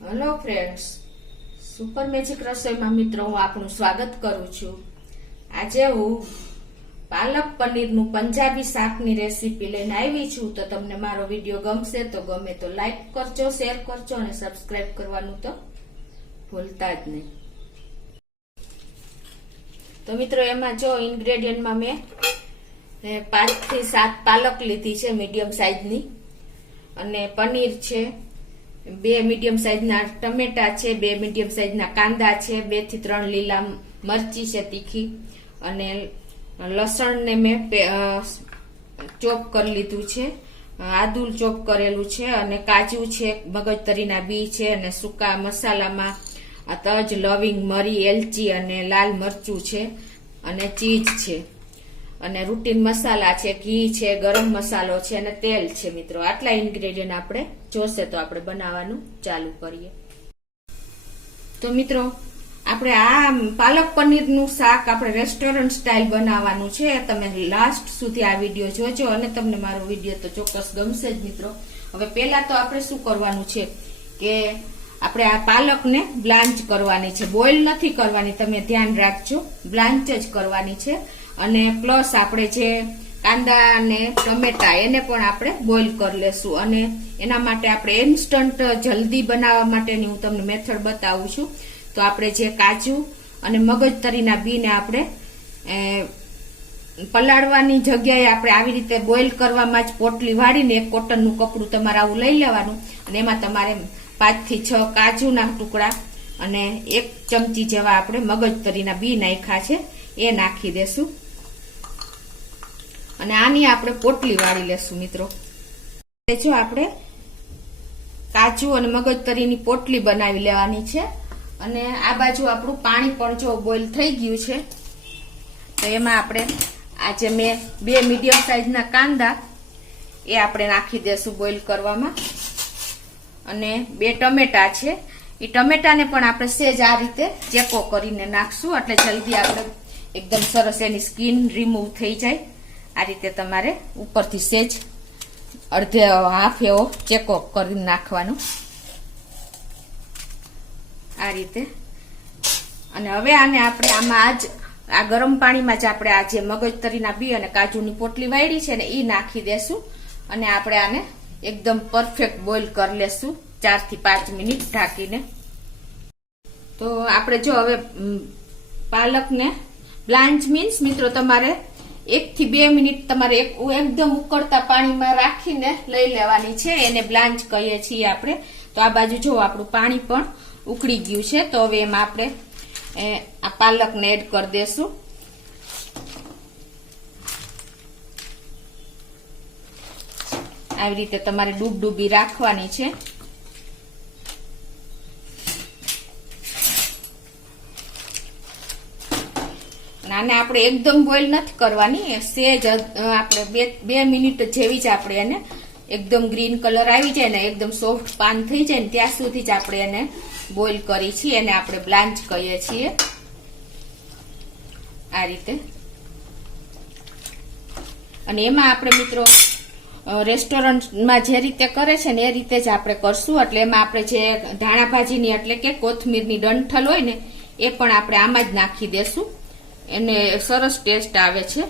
Hello friends, super magic રસોઈમાં મિત્રો હું આપનું સ્વાગત કરું છું। આજે હું પાલક પનીરનું પંજાબી શાકની રેસીપી લઈને આવી છું। તો તમને મારો વિડીયો ગમશે તો ગમે તો લાઈક કરજો, શેર કરજો અને સબસ્ક્રાઇબ કરવાનું તો ભૂલતા જ નહીં। તો મિત્રો એમાં જો ઇન્ગ્રેડિયન્ટમાં મેં 5 થી 7 પાલક લીધી છે મીડિયમ સાઈઝની, અને પનીર છે, 2 મીડિયમ સાઈઝના ટમેટા છે, 2 મીડિયમ સાઈઝના કાંદા છે, 2 થી 3 લીલા મરચી છે તીખી, અને લસણને મેં ચોપ કરી લીધું છે, આદુ ચોપ કરેલું છે, અને કાજુ છે, મગજતરીના બી છે, અને સૂકા મસાલામાં તજ, લવિંગ, મરી, એલચી અને લાલ મરચું છે, અને ચીઝ છે, અને રૂટીન મસાલા છે, ઘી છે, ગરમ મસાલો છે, અને તેલ છે। મિત્રો આટલા ઇન્ગ્રેડિયન્ટ આપણે જોશે તો આપણે બનાવવાનું ચાલુ કરીએ। તો મિત્રો આપણે આ પાલક પનીરનું શાક આપણે રેસ્ટોરન્ટ સ્ટાઇલ બનાવવાનું છે। તમે લાસ્ટ સુધી આ વિડીયો જોજો અને તમને મારો વિડીયો તો ચોક્કસ ગમશે જ મિત્રો। હવે પહેલા તો આપણે શું કરવાનું છે કે આપણે આ પાલકને બ્લાન્ચ કરવાની છે, બોઇલ નથી કરવાની, તમે ધ્યાન રાખજો, બ્લાન્ચ જ કરવાની છે। અને પ્લસ આપણે જે કાંદા અને ટમેટા એને પણ આપણે બોઇલ કરી લેશું, અને એના માટે આપણે ઇન્સ્ટન્ટ જલ્દી બનાવવા માટેની હું તમને મેથડ બતાવું છું। તો આપણે જે કાજુ અને મગજતરીના બીને આપણે પલાળવાની જગ્યાએ આપણે આવી રીતે બોઇલ કરવામાં જ પોટલી વાળીને એક કોટનનું કપડું તમારે આવું લઈ લેવાનું, અને એમાં તમારે 5 થી 6 કાજુના ટુકડા અને 1 ચમચી જેવા આપણે મગજતરીના બી નાખ્યા છે એ નાખી દેશું, અને આની આપણે પોટલી વાળી લેશું। મિત્રો જો આપણે કાજુ અને મગજતરીની પોટલી બનાવી લેવાની છે, અને આ બાજુ આપણું પાણી પણ જો બોઇલ થઈ ગયું છે, તો એમાં આપણે આજે મેં 2 મીડિયમ સાઈઝના કાંદા એ આપણે નાખી દેશું બોઇલ કરવામાં, અને 2 ટમેટા છે, એ ટમેટાને પણ આપણે સેજ આ રીતે ચેકો કરીને નાખશું, એટલે જલ્દી આપણે એકદમ સરસ એની સ્કિન રિમૂવ થઈ જાય। આ રીતે તમારે ઉપરથી સેજ અડધે હાફ એવો ચેકો કરી નાખવાનું આ રીતે। અને હવે આને આપણે આમાં આ ગરમ પાણીમાં જ આપણે આ જે મગજતરીના બી અને કાજુની પોટલી વાળી છે ને એ નાખી દેશું, અને આપણે આને એકદમ પરફેક્ટ બોઇલ કરી લેશું 4 થી 5 મિનિટ ઢાંકીને। તો આપણે જો હવે પાલકને બ્લાન્ચ મીન્સ મિત્રો તમારે 1 થી 2 મિનિટ તમારે એકદમ ઉકળતા પાણીમાં રાખીને લઈ લેવાની છે, એને બ્લાન્ચ કહીએ છીએ આપણે। તો આ બાજુ જો આપણું પાણી પણ ઉકળી ગયું છે, તો હવે એમાં આપણે આ પાલકને એડ કરી દેશું, આવી રીતે તમારે ડૂબડૂબી રાખવાની છે। આને આપણે એકદમ બોઇલ નથી કરવાની, સેજ આપણે 2 મિનિટ જેવી જ આપણે એને એકદમ ગ્રીન કલર આવી જાય ને એકદમ સોફ્ટ પાન થઈ જાય ને ત્યાં સુધી જ આપણે એને બોઇલ કરી છીએ, એને આપણે બ્લાન્ચ કહીએ છીએ આ રીતે। અને એમાં આપણે મિત્રો રેસ્ટોરન્ટમાં જે રીતે કરે છે ને એ રીતે જ આપણે કરશું, એટલે એમાં આપણે જે ધાણા ભાજીની એટલે કે કોથમીરની ડંઠલ હોય ને એ પણ આપણે આમાં જ નાખી દેશું, એને સરસ ટેસ્ટ આવે છે।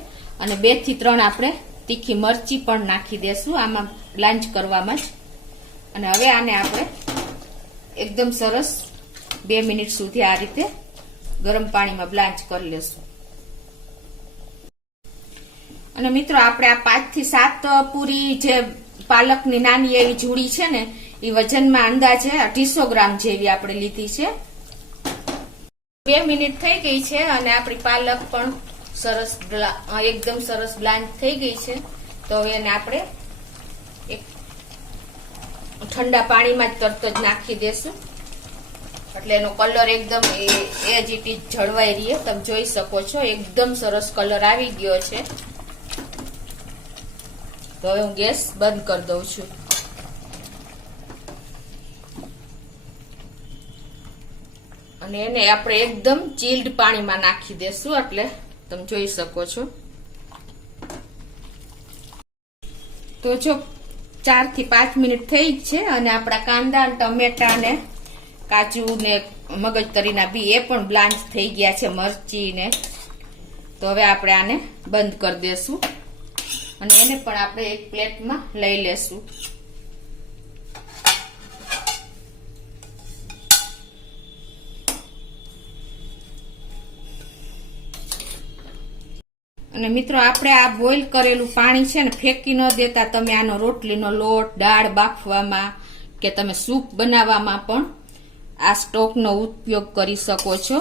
અને 2 થી 3 આપણે તીખી મરચી પણ નાખી દેશું આમાં બ્લાન્ચ કરવામાં જ। અને હવે આને આપણે એકદમ સરસ 2 મિનિટ સુધી આ રીતે ગરમ પાણીમાં બ્લાન્ચ કરી લેશું। અને મિત્રો આપણે આ 5 થી 7 પૂરી જે પાલકની નાની એવી જુડી છે ને એ વજનમાં અંદાજે 250 ગ્રામ જેવી આપણે લીધી છે। 2 મિનિટ થઈ ગઈ છે અને આપણી પાલક પણ સરસ એકદમ સરસ બ્લાન્ચ થઈ ગઈ છે। તો હવે એને આપણે એક ઠંડા પાણીમાં જ તરત જ નાખી દેશું, એટલે એનો કલર એકદમ એજ ઇટ ઇઝ જળવાઈ રહે। તમે જોઈ શકો છો એકદમ સરસ કલર આવી ગયો છે। તો હવે હું ગેસ બંધ કરી દઉં છું, અને એને આપણે એકદમ ચીલ્ડ પાણીમાં નાખી દેશું, એટલે તમે જોઈ શકો છો। તો જો 4 થી 5 મિનિટ થઈ જ છે, અને આપણા કાંદા અને ટમેટા ને કાજુ ને મગજતરીના બી એ પણ બ્લાન્ચ થઈ ગયા છે, મરચી ને. તો હવે આપણે આને બંધ કરી દેશું અને એને પણ આપણે એક પ્લેટમાં લઈ લેશું. અને મિત્રો આપણે આ બોઇલ કરેલું પાણી છે ને ફેંકી ન દેતા તમે આનો રોટલીનો લોટ, દાળ બાફવામાં કે તમે સૂપ બનાવવામાં પણ આ સ્ટોકનો ઉપયોગ કરી શકો છો.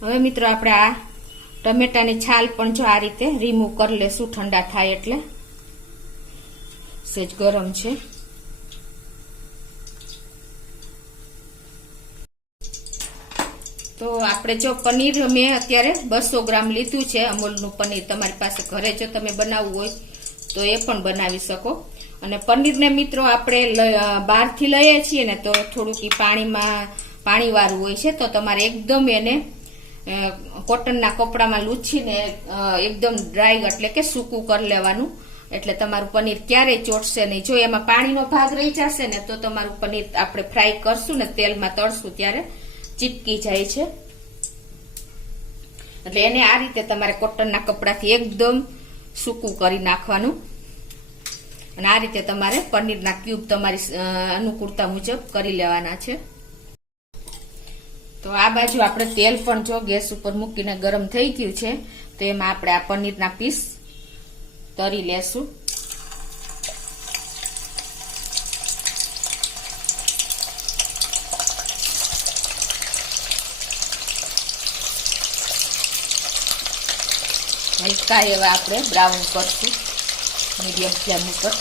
હવે મિત્રો આપણે આ ટમેટાની છાલ પણ જો આ રીતે રિમૂવ કરી લેશું ઠંડા થાય એટલે. સેજ ગરમ છે. તો આપણે જો પનીર મેં અત્યારે 200 ગ્રામ લીધું છે, અમૂલનું પનીર. તમારી પાસે ઘરે જો તમે બનાવવું હોય તો એ પણ બનાવી શકો. અને પનીરને મિત્રો આપણે બહારથી લઈએ છીએ ને તો થોડુંક પાણીવાળું હોય છે, તો તમારે એકદમ એને કોટનના કપડામાં લૂછીને એકદમ ડ્રાય એટલે કે સૂકું કરી લેવાનું, એટલે તમારું પનીર ક્યારેય ચોટશે નહીં. જો એમાં પાણીનો ભાગ રહી જશે ને તો તમારું પનીર આપણે ફ્રાય કરશું ને તેલમાં તળશું ત્યારે ચીપકી જાય છે. એટલે એને આ રીતે તમારે કોટનના કપડાથી એકદમ સૂકું કરી નાખવાનું. અને આ રીતે તમારે પનીરના ક્યુબ તમારી અનુકૂળતા મુજબ કરી લેવાના છે. તો આ બાજુ આપણે તેલ પણ જો ગેસ ઉપર મૂકીને ગરમ થઈ ગયું છે, તો એમાં આપણે આ પનીરના પીસ તળી લેશું. હલકા એવા આપણે બ્રાઉન કરશું મીડિયમ ફ્લેમ ઉપર.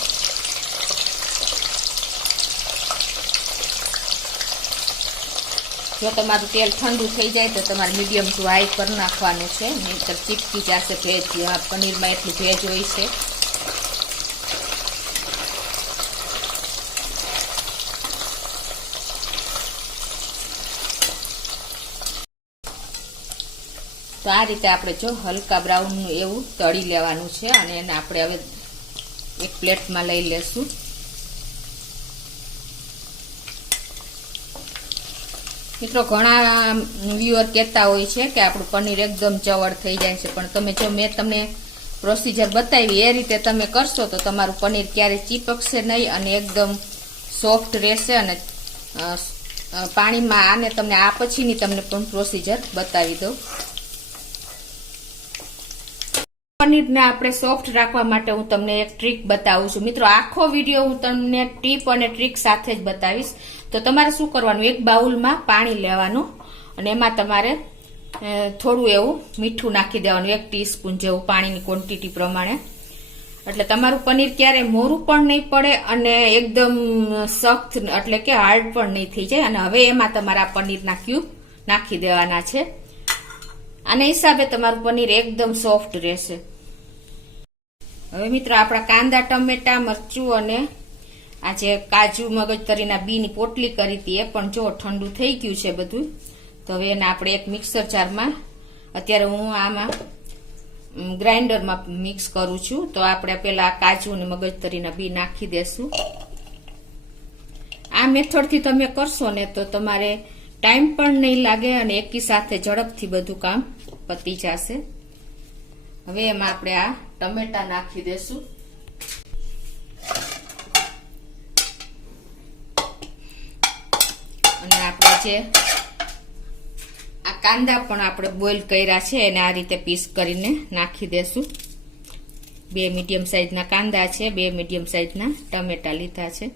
જો તમારું તેલ ઠંડુ થઈ જાય તો તમારે મીડિયમ ટુ હાઈ કરી નાખવાનું છે, નહીંતર ચીપકી જશે ભેજ. પનીરમાં એટલું ભેજ હોય છે. તો આ રીતે આપણે જો હલકા બ્રાઉનનું એવું તળી લેવાનું છે અને એને આપણે હવે એક પ્લેટમાં લઈ લેશું. મિત્રો ઘણા વ્યુઅર કહેતા હોય છે કે આપણું પનીર એકદમ ચવડ થઈ જાય છે, પણ તમે જો મેં તમને પ્રોસીજર બતાવી એ રીતે તમે કરશો તો તમારું પનીર ક્યારેય ચીપકશે નહીં અને એકદમ સોફ્ટ રહેશે. અને પાણીમાં આને તમને આ પછીની તમને પણ પ્રોસીજર બતાવી દઉં. પનીરને આપણે સોફ્ટ રાખવા માટે હું તમને એક ટ્રીક બતાવું છું. મિત્રો આખો વિડીયો હું તમને ટીપ અને ટ્રીક સાથે જ બતાવીશ. તો તમારે શું કરવાનું, એક બાઉલમાં પાણી લેવાનું અને એમાં તમારે થોડું એવું મીઠું નાખી દેવાનું, 1 ટીસ્પૂન જેવું પાણીની ક્વોન્ટિટી પ્રમાણે. એટલે તમારું પનીર ક્યારેય મોરું પણ નહીં પડે અને એકદમ સખ્ત એટલે કે હાર્ડ પણ નહીં થઈ જાય. અને હવે એમાં તમારા પનીરના ક્યુબ નાખી દેવાના છે. આના હિસાબે તમારું પનીર એકદમ સોફ્ટ રહેશે. હવે મિત્રો આપણા કાંદા, ટમેટા, મરચું અને આ જે કાજુ મગજતરીના બીની પોટલી કરી હતી એ પણ જો ઠંડુ થઈ ગયું છે બધું. તો હવે એને આપણે એક મિક્સર જારમાં, અત્યારે હું આમાં ગ્રાઇન્ડરમાં મિક્સ કરું છું. તો આપણે પેલા કાજુ અને મગજતરીના બી નાખી દેશું. આ મેથડથી તમે કરશો ને તો તમારે ટાઈમ પણ નહીં લાગે અને એકી સાથે ઝડપથી બધું કામ પતી જશે. હવે એમાં આપણે આ ટમેટા નાખી દેશું. અને આપણે જે આ કાંદા પણ આપણે બોઇલ કર્યા છે એને આ રીતે પીસ કરીને નાખી દેશું. 2 મીડિયમ સાઈઝના કાંદા છે, 2 મીડિયમ સાઈઝના ટમેટા લીધા છે.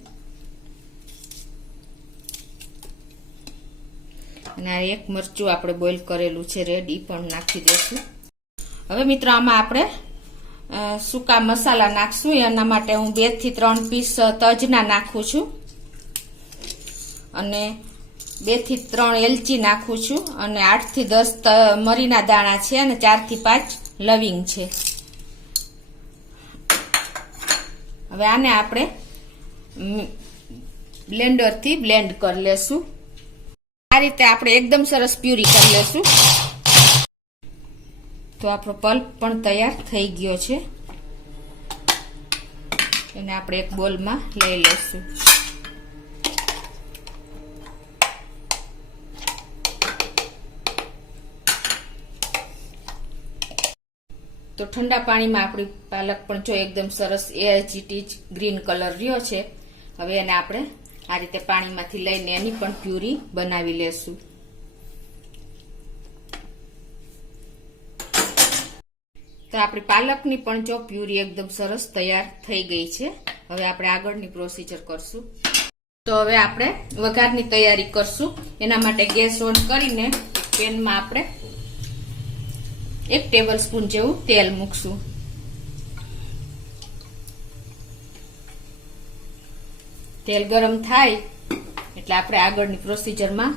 અને આ એક મરચું આપણે બોઇલ કરેલું છે રેડ, ઈ પણ નાખી દેશું. હવે મિત્રો આમાં આપણે સૂકા મસાલા નાખશું. એના માટે હું 2 થી 3 પીસ તજના નાખું છું અને 2 થી 3 એલચી નાખું છું અને 8 થી 10 મરીના દાણા છે અને 4 થી 5 લવિંગ છે. હવે આને આપણે બ્લેન્ડરથી બ્લેન્ડ કરી લેશું. આ રીતે આપણે એકદમ સરસ પ્યુરી કરી લેશું. તો આપણો પલ્પ પણ તૈયાર થઈ ગયો છે. એને આપણે એક બોલમાં લઈ લઈશું. તો ઠંડા પાણીમાં આપણી પાલક પણ જો એકદમ સરસ એચ ગ્રીન કલર રહ્યો છે. હવે એને આપણે આ રીતે પાણીમાંથી લઈને એની પણ પ્યુરી બનાવી લેશું. તો આપણી પાલકની પણ જો પ્યુરી એકદમ સરસ તૈયાર થઈ ગઈ છે. હવે આપણે આગળની પ્રોસીજર કરશું. તો હવે આપણે વઘારની તૈયારી કરશું. એના માટે ગેસ ઓન કરીને પેનમાં આપણે 1 ટેબલ સ્પૂન જેવું તેલ મૂકશું. તેલ ગરમ થાય એટલે આપણે આગળની પ્રોસીજરમાં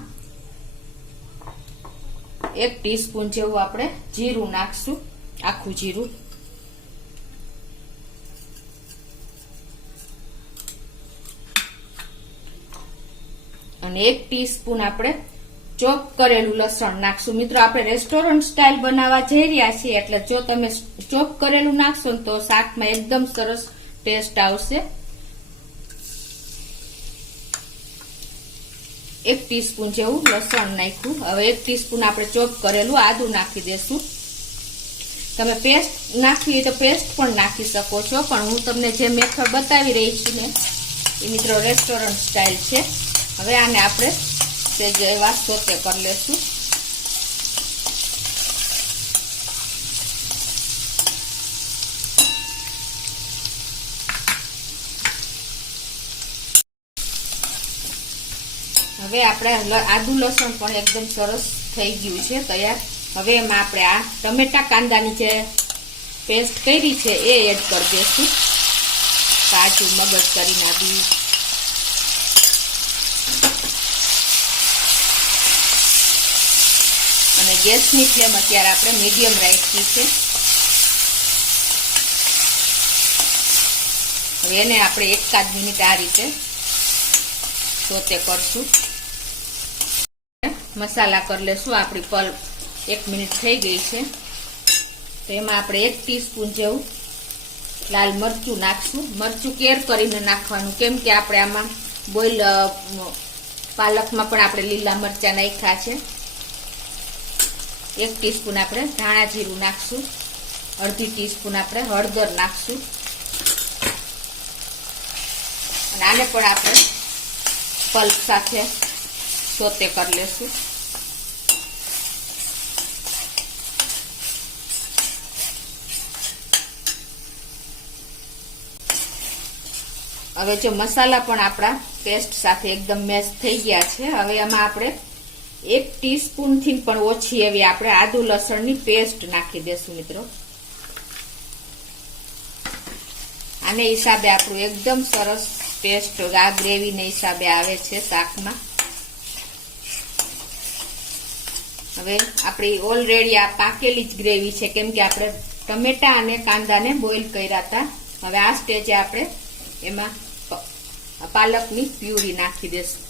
1 ટીસ્પૂન જેવું આપણે જીરું નાખશું, આખું જીરું. અને 1 ટીસ્પૂન આપણે ચોપ કરેલું લસણ નાખશું. મિત્રો આપણે રેસ્ટોરન્ટ સ્ટાઇલ બનાવવા જઈ રહ્યા છીએ એટલે જો તમે ચોપ કરેલું નાખશો તો શાકમાં એકદમ સરસ ટેસ્ટ આવશે. 1 ટીસ્પૂન જેવું લસણ નાખ્યું. હવે 1 ટીસ્પૂન આપણે ચોપ કરેલું આદું નાખી દેશું. તમે પેસ્ટ નાખવી હોય તો પેસ્ટ પણ નાખી શકો છો, પણ હું તમને જે મેથડ બતાવી રહી છું ને એ મિત્રો રેસ્ટોરન્ટ સ્ટાઇલ છે. હવે આને આપણે સેજ એવા સોતે કરી લેશું. હવે આપણે આદુ લસણ પણ એકદમ સરસ થઈ ગયું છે તૈયાર. હવે એમાં આપણે આ ટમેટા કાંદાની જે પેસ્ટ કરી છે એ એડ કરી દઈશું. કાજુ મગજ કરી નાખી. અને ગેસની ફ્લેમ અત્યારે આપણે મીડિયમ રાખી છે. હવે એને આપણે 1 મિનિટ આ રીતે સોતે કરશું. મસાલા કરી લેશું. આપણી પલ્પ 1 મિનિટ થઈ ગઈ છે. તો એમાં આપણે 1 ટીસ્પૂન જેવું લાલ મરચું નાખશું. મરચું કેર કરીને નાખવાનું, કેમ કે આપણે આમાં બોઇલ પાલકમાં પણ આપણે લીલા મરચા નાખ્યા છે. 1 ટીસ્પૂન આપણે ધાણા જીરું નાખશું. અડધી ટીસ્પૂન આપણે હળદર નાખશું. અને આને પણ આપણે પલ્પ સાથે સોતે કરી લેશું. હવે જો મસાલા પણ આપણા પેસ્ટ સાથે એકદમ મેશ થઈ ગયા છે. હવે એમાં આપણે 1 ટીસ્પૂન થી પણ ઓછી એવી આપણે આદુ લસણની પેસ્ટ નાખી દેશું. મિત્રો આને હિસાબે આપણું એકદમ સરસ ટેસ્ટ આ ગ્રેવીને હિસાબે આવે છે શાકમાં. હવે આપણી ઓલરેડી આ પાકેલી જ ગ્રેવી છે, કેમ કે આપણે ટમેટા અને કાંદાને બોઇલ કર્યા હતા. હવે આ સ્ટેજે આપણે એમાં પાલકની પ્યુરી નાખી દેશું.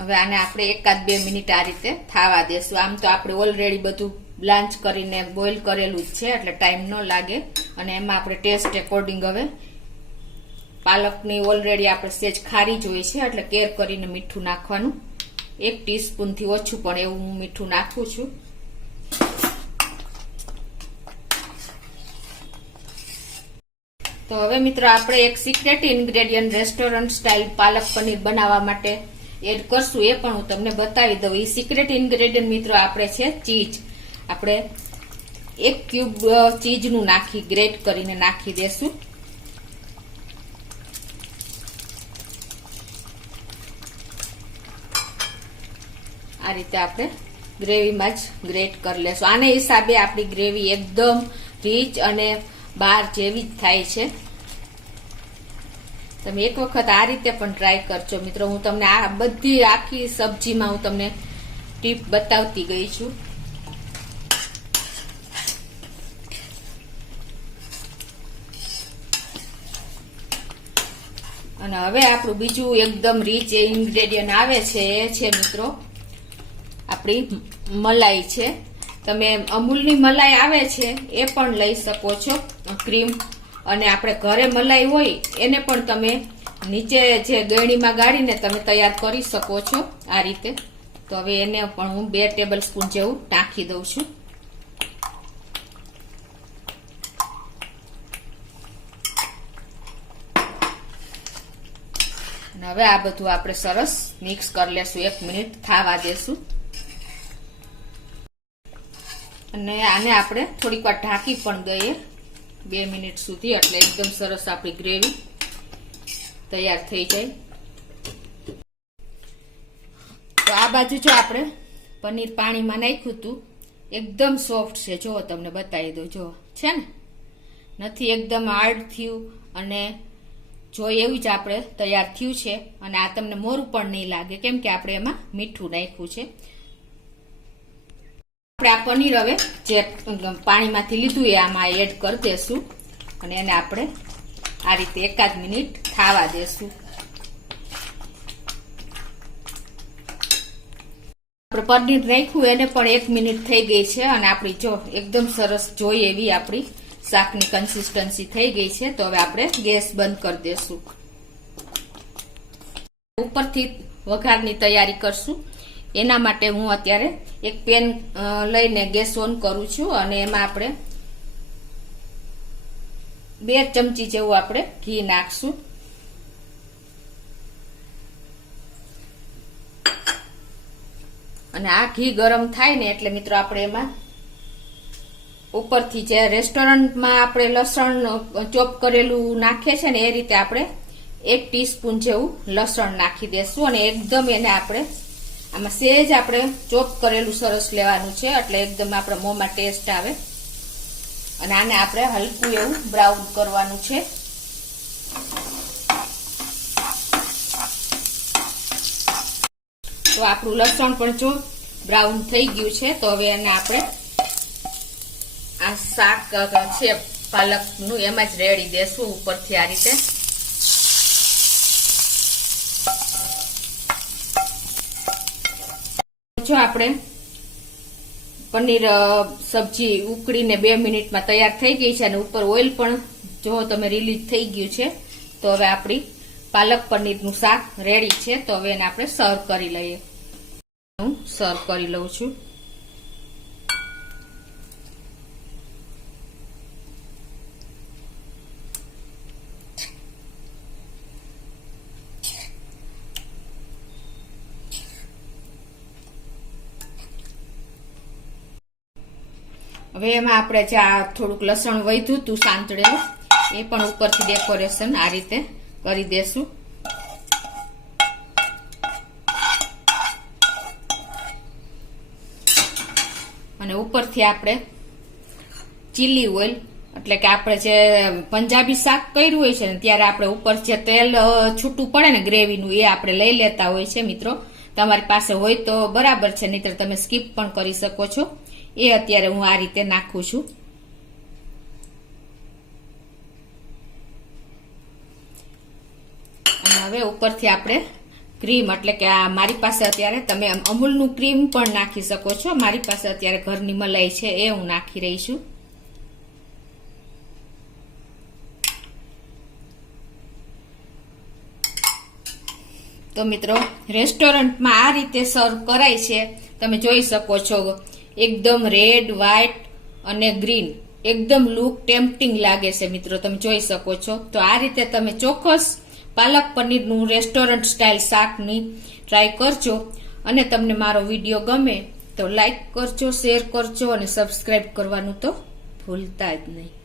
હવે આને આપણે 1-2 મિનિટ આ રીતે થાવા દેશું. આમ તો આપણે ઓલરેડી બધું બ્લાન્ચ કરીને બોઇલ કરેલું જ છે એટલે ટાઈમ ન લાગે. અને એમાં આપણે ટેસ્ટ એકોર્ડિંગ હવે પાલકની ઓલરેડી આપણે સેજ ખારી જ હોય છે એટલે કેર કરીને મીઠું નાખવાનું. 1 ટીસ્પૂન થી ઓછું પણ એવું હું મીઠું નાખું છું. તો હવે મિત્રો આપણે એક secret ingredient restaurant style palak paneer બનાવવા માટે એડ કરશું. એ પણ હું તમને બતાવી દઉં. એ સિક્રેટ ઇન્ગ્રેડિયન્ટ મિત્રો આપણે છે ચીઝ. આપણે 1 ક્યુબ ચીઝનું નાખી ગ્રેટ કરીને નાખી દેશું. આ રીતે આપણે ગ્રેવીમાં જ ગ્રેટ કરી લેશું. આને હિસાબે આપણી ગ્રેવી એકદમ રીચ અને બહાર જેવી જ થાય છે. તમે એક વખત આ રીતે પણ ટ્રાય કરજો મિત્રો. હું તમને આ બધી આખી સબ્જીમાં હું તમને ટીપ બતાવતી ગઈ છું. અને હવે આપણું બીજું એકદમ રીચ ઇન્ગ્રેડિયન્ટ આવે છે એ છે મિત્રો આપણી મલાઈ છે. તમે અમૂલની મલાઈ આવે છે એ પણ લઈ શકો છો, ક્રીમ. અને આપણે ઘરે મલાઈ હોય એને પણ તમે નીચે જે ગળણીમાં ગાળીને તમે તૈયાર કરી શકો છો આ રીતે. તો હવે એને પણ હું 2 ટેબલ સ્પૂન જેવું નાખી દઉં છું. અને હવે આ બધું આપણે સરસ મિક્સ કરી લેશું, 1 મિનિટ થાવા દેશું. અને આને આપણે થોડીક વાર ઢાંકી પણ દઈએ 2 મિનિટ સુધી, એટલે એકદમ સરસ આપણી ગ્રેવી તૈયાર થઈ જાય. તો આ બાજુ જો આપણે પનીર પાણીમાં નાખ્યું હતું, એકદમ સોફ્ટ છે. જો તમને બતાવી દઉં, જો છે ને, નથી એકદમ હાર્ડ થયું અને જો એવું જ આપણે તૈયાર થયું છે. અને આ તમને મોરું પણ નહીં લાગે કેમ કે આપણે એમાં મીઠું નાખ્યું છે. આપણે આ પનીર હવે જે પાણીમાંથી લીધું એ આમાં એડ કરી દેશું અને એને આપણે આ રીતે 1 મિનિટ થાવા દેશું. આપણે પનીર નાખ્યું એને પણ 1 મિનિટ થઈ ગઈ છે અને આપણી જો એકદમ સરસ જોઈ એવી આપણી શાકની કન્સિસ્ટન્સી થઈ ગઈ છે. તો હવે આપણે ગેસ બંધ કરી દેશું. ઉપરથી વઘારની તૈયારી કરશું. એના માટે હું અત્યારે એક પેન લઈને ગેસ ઓન કરું છું અને એમાં આપણે 2 ચમચી જેવું આપણે ઘી નાખશું. અને આ ઘી ગરમ થાય ને એટલે મિત્રો આપણે એમાં ઉપરથી જે રેસ્ટોરન્ટમાં આપણે લસણ ચોપ કરેલું નાખે છે ને એ રીતે આપણે 1 ટીસ્પૂન જેવું લસણ નાખી દેશું. અને એકદમ એને આપણે આમાં સેજ આપણે ચોપ કરેલું સરસ લેવાનું છે એટલે એકદમ આપણા મોંમાં ટેસ્ટ આવે. અને આને આપણે હલકું એવું બ્રાઉન કરવાનું છે. તો આપણું લસણ પણ જો બ્રાઉન થઈ ગયું છે. તો હવે એને આપણે આ શાક છે પાલકનું એમાં જ રેડી દેશું ઉપરથી આ રીતે. જો આપણે પનીર સબ્જી ઉકળીને 2 મિનિટમાં તૈયાર થઈ ગઈ છે અને ઉપર ઓઇલ પણ જો તમે રિલીઝ થઈ ગયું છે. તો હવે આપણી પાલક પનીરનું શાક રેડી છે. તો હવે એને આપણે સર્વ કરી લઈએ. હું સર્વ કરી લઉં છું. હવે એમાં આપણે જે આ થોડુંક લસણ વધ્યું હતું સાંતળેલું એ પણ ઉપરથી ડેકોરેશન આ રીતે કરી દેશું. અને ઉપરથી આપણે ચીલી ઓઇલ એટલે કે આપણે જે પંજાબી શાક કર્યું હોય છે ને ત્યારે આપણે ઉપર જે તેલ છૂટું પડે ને ગ્રેવીનું એ આપણે લઈ લેતા હોય છે. મિત્રો તમારી પાસે હોય તો બરાબર છે, નહીતર તમે સ્કીપ પણ કરી શકો છો. એ અત્યારે હું આ રીતે નાખું છું. અને હવે ઉપરથી આપણે ક્રીમ એટલે કે આ મારી પાસે અત્યારે તમે અમૂલનું ક્રીમ પણ નાખી શકો છો. મારી પાસે અત્યારે ઘરની મલાઈ છે એ હું નાખી રહી છું. તો મિત્રો રેસ્ટોરન્ટમાં આ રીતે સર્વ કરાય છે. તમે જોઈ શકો છો એકદમ રેડ, વ્હાઈટ અને ગ્રીન એકદમ લુક ટેમ્પટિંગ લાગે છે. મિત્રો તમે જોઈ શકો છો. તો આ રીતે તમે ચોક્કસ પાલક પનીરનું રેસ્ટોરન્ટ સ્ટાઇલ શાકની ટ્રાય કરજો. અને તમને મારો વિડીયો ગમે તો લાઈક કરજો, શેર કરજો અને સબસ્ક્રાઇબ કરવાનું તો ભૂલતા જ નહીં.